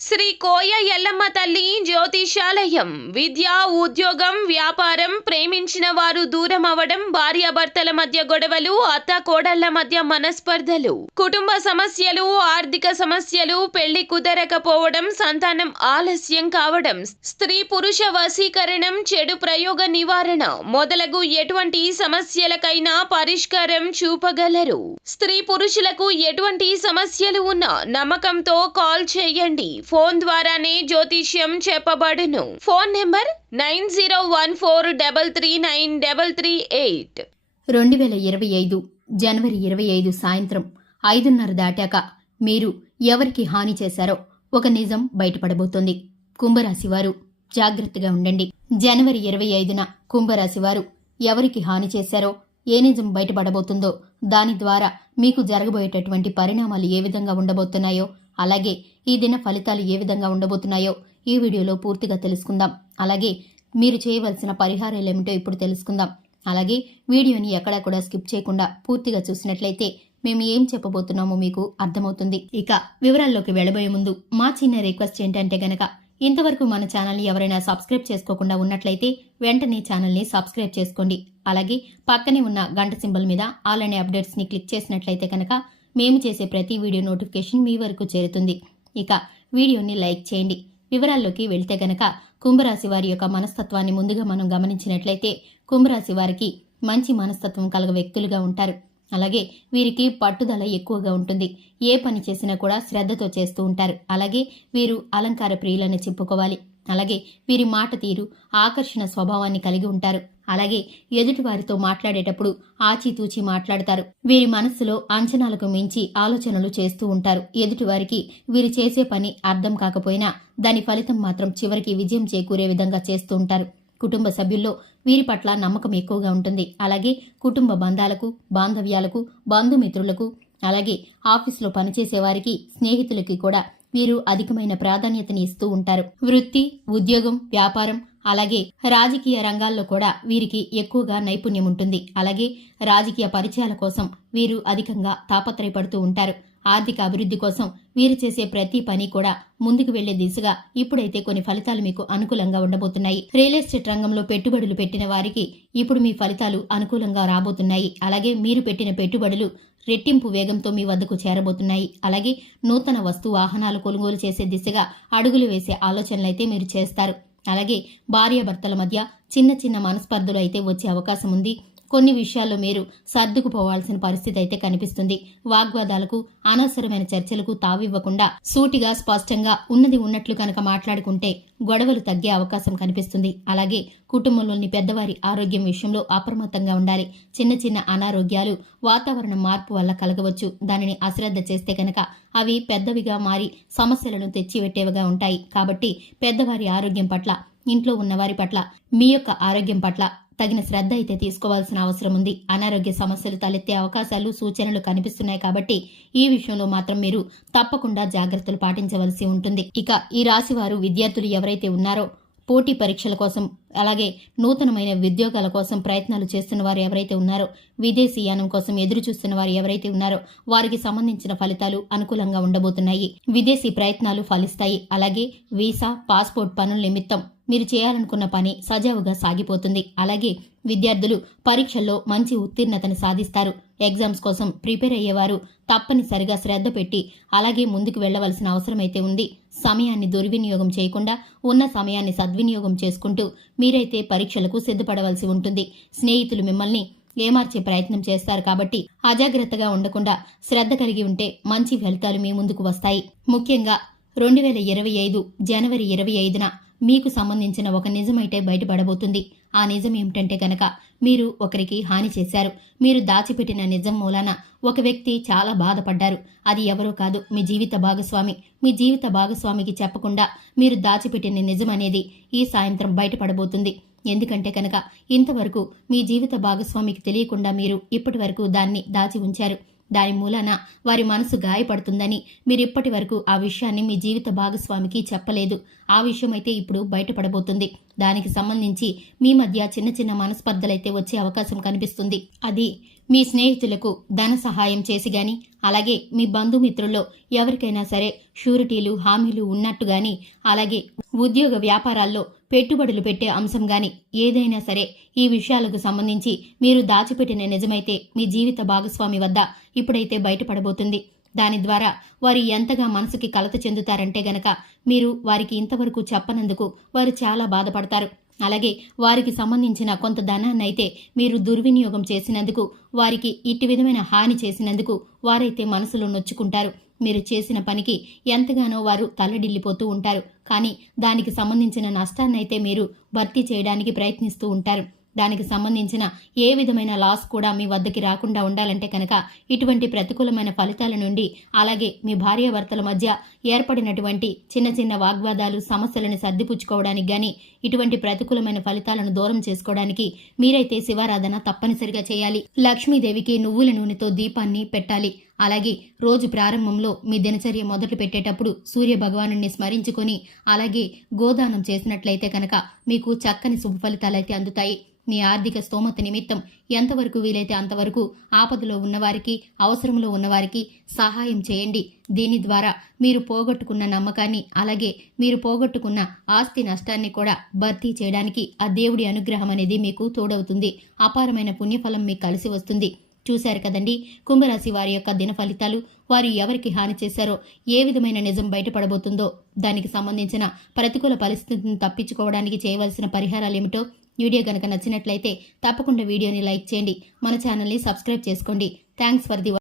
శ్రీ కోయ ఎల్లమ్మ తల్లి జ్యోతిషాలయం. విద్య, ఉద్యోగం, వ్యాపారం, ప్రేమించిన వారు దూరం అవడం, భార్యాభర్తల మధ్య గొడవలు, అత్త కోడళ్ల మధ్య మనస్పర్ధలు, కుటుంబ సమస్యలు, ఆర్థిక సమస్యలు, పెళ్లి కుదరకపోవడం, సంతానం ఆలస్యం కావడం, స్త్రీ పురుష వశీకరణం, చెడు ప్రయోగ నివారణ మొదలగు ఎటువంటి సమస్యలకైనా పరిష్కారం చూపగలరు. స్త్రీ పురుషులకు ఎటువంటి సమస్యలు ఉన్నా నమ్మకంతో కాల్ చేయండి. ఫోన్ ద్వారానే జ్యోతిష్యం చెప్పబడును. Phone number 9014339338. 2025 జనవరి 25 సాయంత్రం 5:30 దాటాక మీరు ఎవరికి హాని చేశారో ఒక నిజం బయటపడబోతోంది. కుంభరాశివారు జాగ్రత్తగా ఉండండి. జనవరి 25న కుంభరాశివారు ఎవరికి హాని చేశారో ఏ నిజం బయటపడబోతుందో, దాని ద్వారా మీకు జరగబోయేటటువంటి పరిణామాలు ఏ విధంగా ఉండబోతున్నాయో, అలాగే ఈ దిన ఫలితాలు ఏ విధంగా ఉండబోతున్నాయో ఈ వీడియోలో పూర్తిగా తెలుసుకుందాం. అలాగే మీరు చేయవలసిన పరిహారాలు ఏమిటో ఇప్పుడు తెలుసుకుందాం. అలాగే వీడియోని ఎక్కడా కూడా స్కిప్ చేయకుండా పూర్తిగా చూసినట్లయితే మేము ఏం చెప్పబోతున్నామో మీకు అర్థమవుతుంది. ఇక వివరాల్లోకి వెళ్లబోయే ముందు మా చిన్న రిక్వెస్ట్ ఏంటంటే గనక, ఇంతవరకు మన ఛానల్ని ఎవరైనా సబ్స్క్రైబ్ చేసుకోకుండా ఉన్నట్లయితే వెంటనే ఛానల్ని సబ్స్క్రైబ్ చేసుకోండి. అలాగే పక్కనే ఉన్న గంట సింబల్ మీద ఆల్ అనే అప్డేట్స్ని క్లిక్ చేసినట్లయితే కనుక మేము చేసే ప్రతి వీడియో నోటిఫికేషన్ మీ వరకు చేరుతుంది. ఇక వీడియోని లైక్ చేయండి. వివరాల్లోకి వెళ్తే గనక, కుంభరాశి వారి యొక్క మనస్తత్వాన్ని ముందుగా మనం గమనించినట్లయితే కుంభరాశి వారికి మంచి మనస్తత్వం కలగ వ్యక్తులుగా ఉంటారు. అలాగే వీరికి పట్టుదల ఎక్కువగా ఉంటుంది. ఏ పని చేసినా కూడా శ్రద్ధతో చేస్తూ ఉంటారు. అలాగే వీరు అలంకార ప్రియులని చెప్పుకోవాలి. అలాగే వీరి మాట తీరు ఆకర్షణ స్వభావాన్ని కలిగి ఉంటారు. అలాగే ఎదుటివారితో మాట్లాడేటప్పుడు ఆచితూచి మాట్లాడతారు. వీరి మనస్సులో అంచనాలకు మించి ఆలోచనలు చేస్తూ ఉంటారు. ఎదుటివారికి వీరు చేసే పని అర్థం కాకపోయినా దాని ఫలితం మాత్రం చివరికి విజయం చేకూరే విధంగా చేస్తూ ఉంటారు. కుటుంబ సభ్యుల్లో వీరి పట్ల నమ్మకం ఎక్కువగా ఉంటుంది. అలాగే కుటుంబ బంధాలకు, బాంధవ్యాలకు, బంధుమిత్రులకు, అలాగే ఆఫీసులో పనిచేసే వారికి, స్నేహితులకి కూడా వీరు అధికమైన ప్రాధాన్యతని ఇస్తూ ఉంటారు. వృత్తి, ఉద్యోగం, వ్యాపారం, అలాగే రాజకీయ రంగాల్లో కూడా వీరికి ఎక్కువగా నైపుణ్యం ఉంటుంది. అలాగే రాజకీయ పరిచయాల కోసం వీరు అధికంగా తాపత్రయపడుతూ ఉంటారు. ఆర్థిక అభివృద్ధి కోసం వీరు చేసే ప్రతి పని కూడా ముందుకు వెళ్లే దిశగా ఇప్పుడైతే కొన్ని ఫలితాలు మీకు అనుకూలంగా ఉండబోతున్నాయి. రియల్ ఎస్టేట్ రంగంలో పెట్టుబడులు పెట్టిన వారికి ఇప్పుడు మీ ఫలితాలు అనుకూలంగా రాబోతున్నాయి. అలాగే మీరు పెట్టిన పెట్టుబడులు రెట్టింపు వేగంతో మీ వద్దకు చేరబోతున్నాయి. అలాగే నూతన వస్తు వాహనాలు కొనుగోలు చేసే దిశగా అడుగులు వేసే ఆలోచనలైతే మీరు చేస్తారు. అలాగే భార్యాభర్తల మధ్య చిన్న చిన్న మనస్పర్ధలు అయితే వచ్చే అవకాశం ఉంది. కొన్ని విషయాల్లో మీరు సర్దుకుపోవాల్సిన పరిస్థితి అయితే కనిపిస్తుంది. వాగ్వాదాలకు, అనవసరమైన చర్చలకు తావివ్వకుండా సూటిగా స్పష్టంగా ఉన్నది ఉన్నట్లు కనుక మాట్లాడుకుంటే గొడవలు తగ్గే అవకాశం కనిపిస్తుంది. అలాగే కుటుంబంలోని పెద్దవారి ఆరోగ్యం విషయంలో అప్రమత్తంగా ఉండాలి. చిన్న చిన్న అనారోగ్యాలు వాతావరణ మార్పు వల్ల కలగవచ్చు. దానిని అశ్రద్ధ చేస్తే కనుక అవి పెద్దవిగా మారి సమస్యలను తెచ్చిపెట్టేవిగా ఉంటాయి. కాబట్టి పెద్దవారి ఆరోగ్యం పట్ల, ఇంట్లో ఉన్నవారి పట్ల, మీ యొక్క ఆరోగ్యం పట్ల తగిన శ్రద్ధ అయితే తీసుకోవాల్సిన అవసరం ఉంది. అనారోగ్య సమస్యలు తలెత్తే అవకాశాలు, సూచనలు కనిపిస్తున్నాయి. కాబట్టి ఈ విషయంలో మాత్రం మీరు తప్పకుండా జాగ్రత్తలు పాటించవలసి ఉంటుంది. ఇక ఈ రాశి వారు విద్యార్థులు ఎవరైతే ఉన్నారో, పోటీ పరీక్షల కోసం, అలాగే నూతనమైన ఉద్యోగాల కోసం ప్రయత్నాలు చేస్తున్న వారు ఎవరైతే ఉన్నారో, విదేశీయానం కోసం ఎదురు చూస్తున్న వారు ఎవరైతే ఉన్నారో వారికి సంబంధించిన ఫలితాలు అనుకూలంగా ఉండబోతున్నాయి. విదేశీ ప్రయత్నాలు ఫలిస్తాయి. అలాగే వీసా, పాస్పోర్ట్ పనుల నిమిత్తం మీరు చేయాలనుకున్న పని సజావుగా సాగిపోతుంది. అలాగే విద్యార్థులు పరీక్షల్లో మంచి ఉత్తీర్ణతను సాధిస్తారు. ఎగ్జామ్స్ కోసం ప్రిపేర్ అయ్యేవారు తప్పనిసరిగా శ్రద్ధ పెట్టి అలాగే ముందుకు వెళ్లవలసిన అవసరమైతే ఉంది. సమయాన్ని దుర్వినియోగం చేయకుండా ఉన్న సమయాన్ని సద్వినియోగం చేసుకుంటూ మీరైతే పరీక్షలకు సిద్ధపడవలసి ఉంటుంది. స్నేహితులు మిమ్మల్ని ఏమార్చే ప్రయత్నం చేస్తారు. కాబట్టి అజాగ్రత్తగా ఉండకుండా శ్రద్ధ కలిగి ఉంటే మంచి ఫలితాలు మీ ముందుకు వస్తాయి. ముఖ్యంగా 2025 జనవరి 25న మీకు సంబంధించిన ఒక నిజమైతే బయటపడబోతుంది. ఆ నిజం ఏమిటంటే గనక, మీరు ఒకరికి హాని చేశారు. మీరు దాచిపెట్టిన నిజం మూలాన ఒక వ్యక్తి చాలా బాధపడ్డారు. అది ఎవరో కాదు, మీ జీవిత భాగస్వామి. మీ జీవిత భాగస్వామికి చెప్పకుండా మీరు దాచిపెట్టిన నిజం అనేది ఈ సాయంత్రం బయటపడబోతుంది. ఎందుకంటే కనుక ఇంతవరకు మీ జీవిత భాగస్వామికి తెలియకుండా మీరు ఇప్పటి వరకు దాన్ని దాచి ఉంచారు. దాని మూలాన వారి మనసు గాయపడుతుందని మీరు ఇప్పటి వరకు ఆ విషయాన్ని మీ జీవిత భాగస్వామికి చెప్పలేదు. ఆ విషయం అయితే ఇప్పుడు బయటపడబోతుంది. దానికి సంబంధించి మీ మధ్య చిన్న చిన్న మనస్పర్ధలైతే వచ్చే అవకాశం కనిపిస్తుంది. అది మీ స్నేహితులకు ధన సహాయం చేసి గాని, అలాగే మీ బంధుమిత్రుల్లో ఎవరికైనా సరే షూరిటీలు హామీలు ఉన్నట్టు గాని, అలాగే ఉద్యోగ వ్యాపారాల్లో పెట్టుబడులు పెట్టే అంశం గాని ఏదైనా సరే ఈ విషయాలకు సంబంధించి మీరు దాచిపెట్టిన నిజమైతే మీ జీవిత భాగస్వామి వద్ద ఇప్పుడైతే బయటపడబోతుంది. దాని ద్వారా వారు ఎంతగా మనసుకి కలత చెందుతారంటే గనక మీరు వారికి ఇంతవరకు చెప్పనందుకు వారు చాలా బాధపడతారు. అలాగే వారికి సంబంధించిన కొంత ధనాన్నైతే మీరు దుర్వినియోగం చేసినందుకు, వారికి ఇట్టి విధమైన హాని చేసినందుకు వారైతే మనసులో నొచ్చుకుంటారు. మీరు చేసిన పనికి ఎంతగానో వారు తల్లడిల్లిపోతూ ఉంటారు. కానీ దానికి సంబంధించిన నష్టాన్నైతే మీరు భర్తీ చేయడానికి ప్రయత్నిస్తూ ఉంటారు. దానికి సంబంధించిన ఏ విధమైన లాస్ కూడా మీ వద్దకి రాకుండా ఉండాలంటే కనుక ఇటువంటి ప్రతికూలమైన ఫలితాల నుండి, అలాగే మీ భార్యాభర్తల మధ్య ఏర్పడినటువంటి చిన్న చిన్న వాగ్వాదాలు సమస్యలను సర్దిపుచ్చుకోవడానికి గాని, ఇటువంటి ప్రతికూలమైన ఫలితాలను దూరం చేసుకోవడానికి మీరైతే శివారాధన తప్పనిసరిగా చేయాలి. లక్ష్మీదేవికి నువ్వుల నూనెతో దీపాన్ని పెట్టాలి. అలాగే రోజు ప్రారంభంలో మీ దినచర్య మొదలు పెట్టేటప్పుడు సూర్య భగవానుని స్మరించుకొని అలాగే గోదానం చేసినట్లయితే కనుక మీకు చక్కని శుభ ఫలితాలైతే అందుతాయి. మీ ఆర్థిక స్తోమత నిమిత్తం ఎంతవరకు వీలైతే అంతవరకు ఆపదలో ఉన్నవారికి, అవసరంలో ఉన్నవారికి సహాయం చేయండి. దీని ద్వారా మీరు పోగొట్టుకున్న నమ్మకాన్ని, అలాగే మీరు పోగొట్టుకున్న ఆస్తి నష్టాన్ని కూడా భర్తీ చేయడానికి ఆ దేవుడి అనుగ్రహం అనేది మీకు తోడవుతుంది. అపారమైన పుణ్యఫలం మీకు కలిసి వస్తుంది. చూశారు కదండి, కుంభరాశి వారి యొక్క దిన ఫలితాలు. వారు ఎవరికి హాని చేశారో, ఏ విధమైన నిజం బయటపడబోతుందో, దానికి సంబంధించిన ప్రతికూల పరిస్థితిని తప్పించుకోవడానికి చేయవలసిన పరిహారాలు ఏమిటో వీడియో కనుక నచ్చినట్లయితే తప్పకుండా వీడియోని లైక్ చేయండి. మన ఛానల్ని సబ్స్క్రైబ్ చేసుకోండి. Thanks for the